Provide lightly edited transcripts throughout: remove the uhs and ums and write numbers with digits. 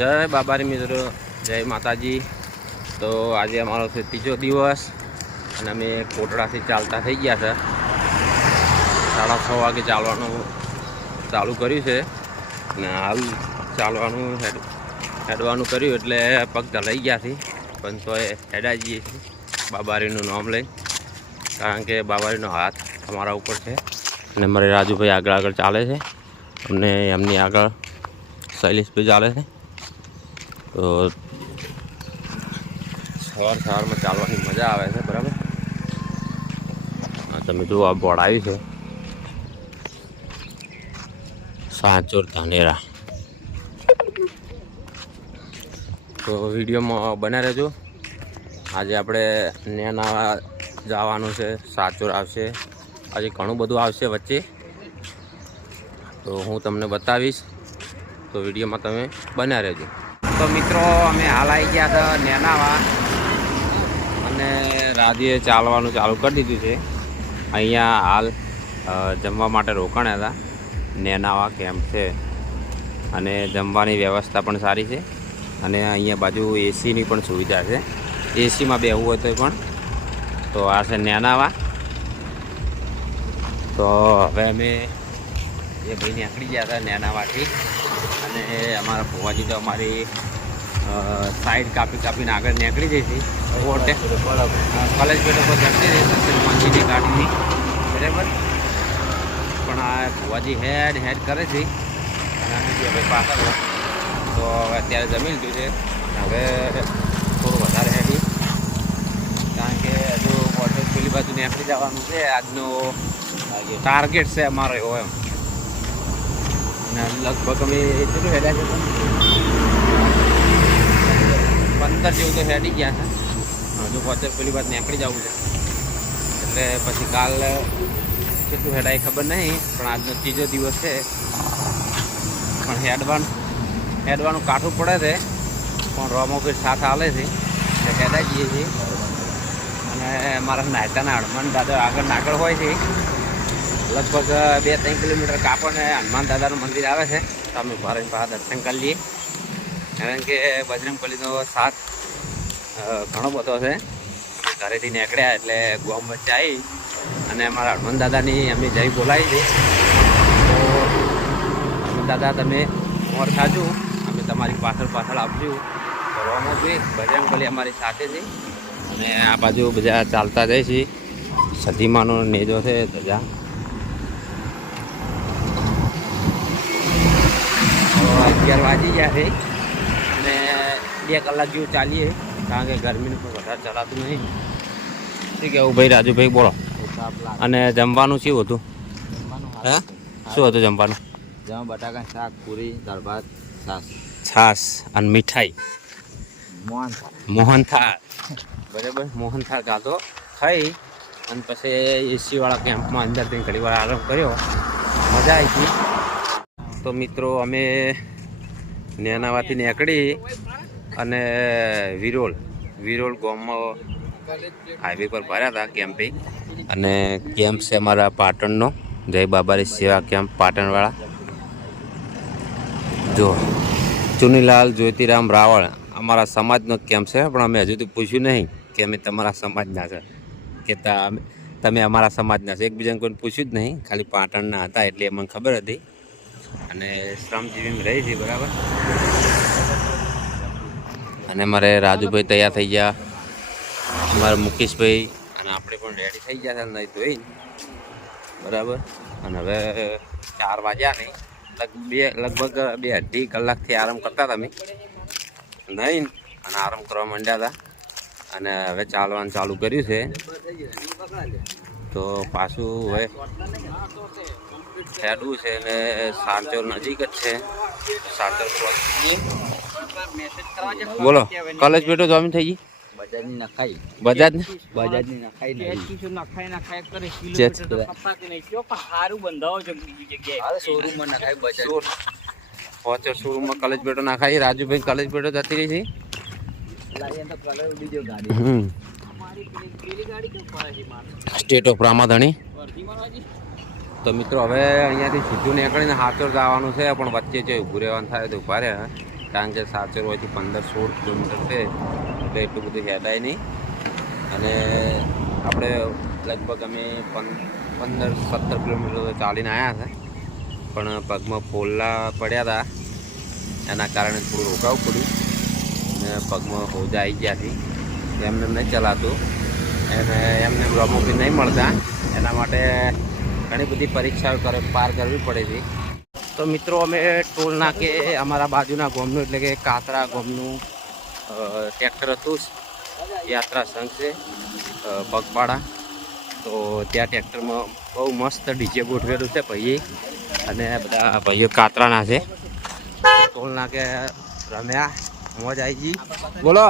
જય બાબારી મિત્રો, જય માતાજી। તો આજે અમારો છે ત્રીજો દિવસ અને અમે કોટડાથી ચાલતા થઈ ગયા છે। 6:30 વાગે ચાલવાનું ચાલુ કર્યું છે અને હાલ ચાલવાનું હેડવાનું કર્યું એટલે પગ ચલાઈ ગયા છે, પણ તો એ હેડા જઈએ છીએ બાબારીનું નામ લઈ, કારણ કે બાબારીનો હાથ અમારા ઉપર છે અને મારે રાજુભાઈ આગળ ચાલે છે અને એમની આગળ શૈલેષભાઈ ચાલે છે। તો સવારમાં ચાલવાની મજા આવે છે, બરાબર। તમે જુઓ આ બોર્ડ આવ્યું છે સાચોર ધાનેરા। તો વિડીયોમાં બના રહેજો। આજે આપણે નેના જવાનું છે, સાચોર આવશે, આજે ઘણું બધું આવશે વચ્ચે, તો હું તમને બતાવીશ, તો વિડીયોમાં તમે બના રહેજો। તો મિત્રો અમે હાલ આવી ગયા હતા નેનાવા અને રાજુએ ચાલવાનું ચાલુ કરી દીધું છે। અહીંયા હાલ જમવા માટે રોકાણા હતા। નેનાવા કેમ્પ છે અને જમવાની વ્યવસ્થા પણ સારી છે અને અહીંયા બાજુ એસીની પણ સુવિધા છે, એસીમાં બેસવું હોય તો પણ। તો આ છે નેનાવા। તો હવે અમે એ ભાઈ નીકળી ગયા હતા નેનાવાથી અને અમારા ભુવાજી તો અમારી સાઈડ કાપીને આગળ નીકળી જઈ છે કોલેજ પેટ ઉપર જતી રહી મંચીની ગાડીની, બરાબર। પણ આ ભુવાજી હેડ કરે છે અને અમે જે ભાઈ પાછળ, તો હવે અત્યારે જમી લીધું છે, હવે થોડું વધારે હેડી, કારણ કે હજુ ઓટો પેલી બાજુ નીકળી જવાનું છે। આજનો ટાર્ગેટ છે અમારો એવો એમ, અને લગભગ અમે કેટલું હેડ્યા છે 15 જેવું તો હેડી ગયા છે। હજુ પોતે પેલી વાત નીકળી જવું છે, એટલે પછી કાલ કેટલું હેડાય ખબર નહીં, પણ આજનો ત્રીજો દિવસ છે, પણ હેડવાનું કાઠું પડે છે, પણ રોમો ભાઈ સાથ હાલે છે એટલે હેડા જઈએ છીએ। અને મારા નાયતાના હનુમાન દાદા આગળ હોય છે, લગભગ 2-3 કિલોમીટર કાપડને હનુમાન દાદાનું મંદિર આવે છે, તો અમે ભારે દર્શન કરી લઈએ, કારણ કે બજરંગબલીનો સાથ ઘણો બધો છે। ઘરેથી નીકળ્યા એટલે ગામ વચ્ચે આવી અને અમારા હનુમાન દાદાની અમે જય બોલાવી છે, તો હનુમાન દાદા તમે મોર ખાજો, અમે તમારી પાછળ આપશું। તો રોમો બી બજરંગબલી અમારી સાથે છે અને આ બાજુ બધા ચાલતા જાય છે, સધીમાનો નેજો છે ધજા। 11 વાગી ગયા છે અને 2 કલાક જેવું ચાલીએ, કારણ કે ગરમીનું પણ વધારે ચલાતું નહીં। શું કહેવું ભાઈ રાજુભાઈ, બોલો। અને જમવાનું શું હતું? હે, શું હતું જમવાનું? બટાકા શાક, પૂરી, દાળ ભાત, છાશ અને મીઠાઈ, મોહનથાળ, બરાબર। મોહનથાળ ખાધો, ખાઈ અને પછી એસીવાળા કેમ્પમાં અંદર થઈને ઘણી વાર આરામ કર્યો, મજા આવી ગઈ। તો મિત્રો અમે નેનાવાથી નીકળી અને વિરોલ ગામમાં હાઈવે પર ભર્યા હતા કેમ્પે, અને કેમ્પ છે અમારા પાટણનો જય બાબારી સેવા કેમ્પ પાટણવાળા। જો ચુનીલાલ જ્યોતિરામ રાવળ અમારા સમાજનો કેમ્પ છે, પણ અમે હજુ તો પૂછ્યું નહીં કે અમે તમારા સમાજના છે કે તમે અમારા સમાજના છે, એકબીજાને કોઈને પૂછ્યું જ નહીં, ખાલી પાટણના હતા એટલે મને ખબર હતી અને શ્રમજીવીમાં રહી છે, બરાબર। અને મારે રાજુભાઈ તૈયાર થઈ ગયા, અમારા મુકેશભાઈ અને આપણે પણ રેડી થઈ ગયા છે નહીં ધોઈ, બરાબર। અને હવે 4 વાગ્યા નહીં, લગભગ 2-2.5 કલાકથી આરામ કરતા હતા અમે નહીં, અને આરામ કરવા માંડ્યા હતા અને હવે ચાલવાનું ચાલુ કર્યું છે। તો પાછું હવે હેડવું છે અને સાચોર નજીક જ છે, સાચોર બોલો। કોલેજ બેઠો તો અમે થઈ ગઈ બજાજની નખાઈ, બજાજની નખાઈ શોરૂમમાં નખાઈ, બજાજ શોરૂમમાં કોલેજ બેઠો નાખાઈ। રાજુભાઈ કોલેજ બેઠો જતી રહી છે, સ્ટેટ ઓફ રામાધણી। તો મિત્રો હવે અહીંયાથી સીધું નીકળીને સાચોર જવાનું છે, પણ વચ્ચે જો ઊભું રહેવાનું થાય તો ઊભા રહ્યા, કારણ કે સાચર હોયથી 15-16 કિલોમીટર છે એટલે એટલું બધું હેડાય નહીં. અને આપણે લગભગ અમે 15-17 કિલોમીટર તો ચાલીને આવ્યા છે, પણ પગમાં ફોલ્લા પડ્યા હતા એના કારણે થોડું રોકાવું પડ્યું અને પગમાં હોજા આવી ગયા હતી. એમને નહીં ચલાતું અને એમને રમોથી નહીં મળતા, એના માટે ઘણી બધી પરીક્ષાઓ પાર કરવી પડે છે. તો મિત્રો અમે ટોલ નાકે અમારા બાજુના ગામનું એટલે કે કાતરા ગામનું ટ્રેક્ટર હતું, યાત્રા સંઘ છે પગપાળા. તો ત્યાં ટ્રેક્ટરમાં બહુ મસ્ત ડીજે ગોઠવેલું છે ભાઈએ, અને બધા ભાઈઓ કાતરાના છે. ટોલ નાકે રમ્યા, મજા આવી ગઈ. બોલો,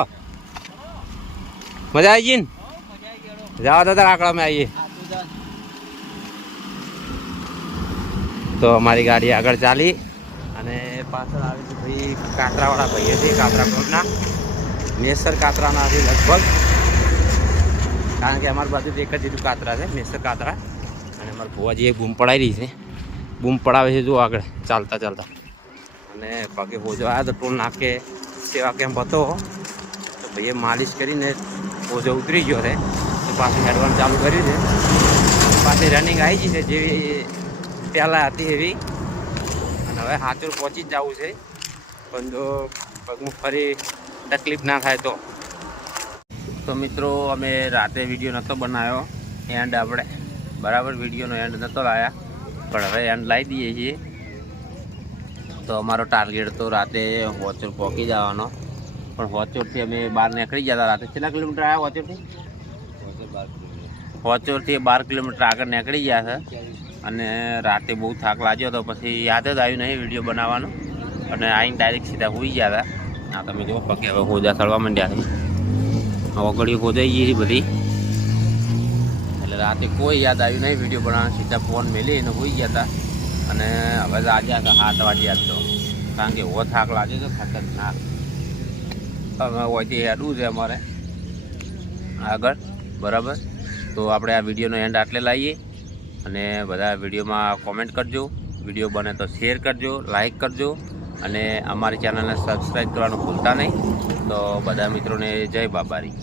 મજા આવી ગઈ ને? જાઓ દાદા આંકડામાં આવીએ. તો અમારી ગાડી આગળ ચાલી અને પાછળ આવી છે ભાઈ કાતરાવાળા ભાઈઓ છે, કાતરા ગામના મેસર કાતરાના છે લગભગ, કારણ કે અમારી બાજુ એક જ જેટલું કાતરા છે, મેસર કાતરા. અને અમારા ભુવાજી એક બૂમ પડાવી રહી છે, બૂમ પડાવે છે જો આગળ ચાલતા ચાલતા. અને પગે હોજો આવ્યા તો ટોલ નાકે સેવા કેમ્પ હતો, તો ભાઈએ માલિશ કરીને હોજો ઉતરી ગયો છે, તો પાછું હેડવાનું ચાલુ કર્યું છે. પાછી રનિંગ આવી ગઈ છે જેવી પહેલાં હતી એવી. અને હવે હાચુર પહોંચી જ જવું છે, પણ જો પગમાં ફરી તકલીફ ના થાય તો મિત્રો અમે રાતે વિડીયો નહોતો બનાવ્યો એન્ડ આપણે બરાબર વિડીયોનો એન્ડ નહોતો લાવ્યા, પણ હવે એન્ડ લાવી દઈએ છીએ. તો અમારો ટાર્ગેટ તો રાતે હોચોર પહોંચી જવાનો, પણ હોચોરથી અમે બહાર નીકળી ગયા હતા. રાતે કેટલા કિલોમીટર આવ્યા હોચોરથી? હોચોરથી 12 કિલોમીટર આગળ નીકળી ગયા છે. અને રાતે બહુ થાક લાગ્યો હતો, પછી યાદ જ આવ્યું નહીં વિડીયો બનાવવાનું, અને આવીને ડાયરેક્ટ સીધા હોઈ ગયા હતા. આ તમે જુઓ પગે હવે હોજા થળવા માંડ્યા છે, ઓગળી હોજાઈ ગઈ બધી. એટલે રાતે કોઈ યાદ આવ્યું નહીં વિડીયો બનાવવાનું, સીધા ફોન મેલીને હોઈ ગયા હતા. અને હવે આજે 7 વાગ્યા તો, કારણ કે એવો થાક લાગ્યો તો ખતરનાક. હવે હોયથી હેડવું છે અમારે આગળ, બરાબર. તો આપણે આ વિડીયોનો એન્ડ આટલે લાવીએ, અને બધા વિડીયોમાં કોમેન્ટ કરજો, વિડીયો બને તો શેર કરજો, લાઈક કરજો, અને અમારી ચેનલને સબસ્ક્રાઈબ કરવાનું ભૂલતા નહીં. તો બધા મિત્રોને જય બાબારી.